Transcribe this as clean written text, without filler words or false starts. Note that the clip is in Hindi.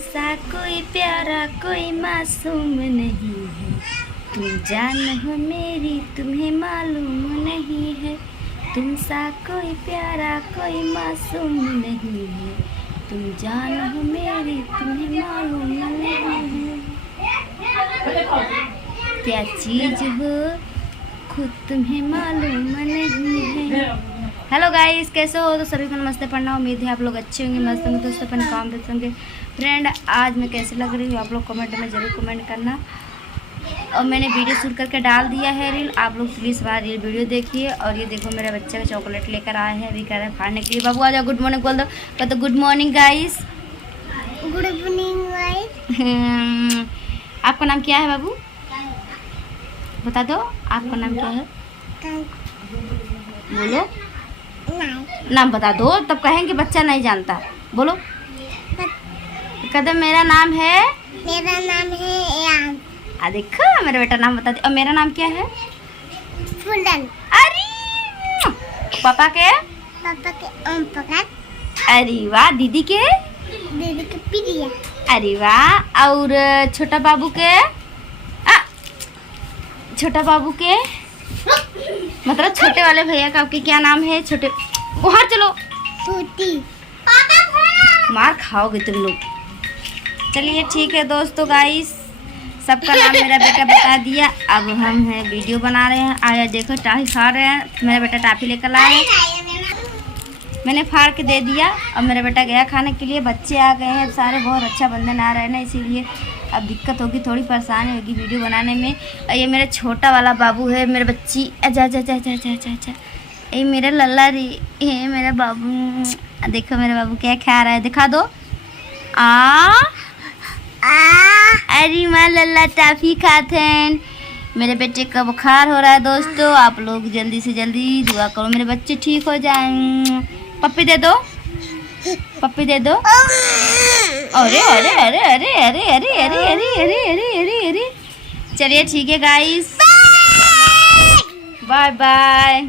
तुमसा कोई प्यारा कोई मासूम नहीं है, तुम जान हो मेरी तुम्हें मालूम नहीं है। तुमसा कोई प्यारा कोई मासूम नहीं है, तुम जान हो मेरी तुम्हें मालूम नहीं है। क्या चीज़ हो खुद तुम्हें मालूम नहीं है। हेलो गाइस, कैसे हो? तो सभी को नमस्ते पढ़ना। उम्मीद है आप लोग अच्छे होंगे, मस्त होंगे, दोस्तों अपने काम देते होंगे। फ्रेंड, आज मैं कैसे लग रही हूँ आप लोग कमेंट में ज़रूर कमेंट करना। और मैंने वीडियो शूट करके डाल दिया है रील, आप लोग प्लीज़ हमारा रील वीडियो देखिए। और ये देखो मेरा बच्चा का चॉकलेट लेकर आए हैं, अभी कह रहे हैं फाड़ने के लिए। बाबू आ जाओ, गुड मॉर्निंग बोल दो। कहते good morning guys. Good evening guys. आपका नाम क्या है बाबू? बता दो, आपका नाम क्या है? बोलो, नाम बता दो, तब कहेंगे बच्चा नहीं जानता। बोलो। कहते मेरा नाम है यान। देखो मेरा बेटा नाम बता दे। और मेरा नाम क्या है? फुलन। अरे पापा के ओम प्रकाश। अरे वाह। दीदी के प्रिया। अरे वाह। और छोटा बाबू के मतलब छोटे वाले भैया का आपके क्या नाम है? छोटे बाहर चलो, छोटी। मार खाओगे तुम लोग। चलिए ठीक है दोस्तों, गाइस सबका नाम मेरा बेटा बता दिया। अब हम हैं वीडियो बना रहे हैं। आया देखो टाफी फाड़ रहे हैं, मेरा बेटा टाफी लेकर आया है, मैंने फाड़ के दे दिया। अब मेरा बेटा गया खाने के लिए। बच्चे आ गए हैं सारे, बहुत अच्छा बंधन आ रहा है ना, इसीलिए अब दिक्कत होगी, थोड़ी परेशानी होगी वीडियो बनाने में। और ये मेरा छोटा वाला बाबू है, मेरा बच्ची। अच्छा अच्छा अच्छा अच्छा अच्छा अच्छा अच्छा, ये मेरा लल्ला रे, ये मेरा बाबू। देखो मेरा बाबू क्या खा रहा है, दिखा दो। अरे माँ लल्ला टाफी खाते हैं। मेरे बेटे का बुखार हो रहा है दोस्तों, आप लोग जल्दी से जल्दी दुआ करो मेरे बच्चे ठीक हो जाएं। पप्पी दे दो, पप्पी दे दो। अरे अरे अरे अरे अरे अरे अरे अरे अरे अरे अरे अरे। चलिए ठीक है गाइस, बाय बाय।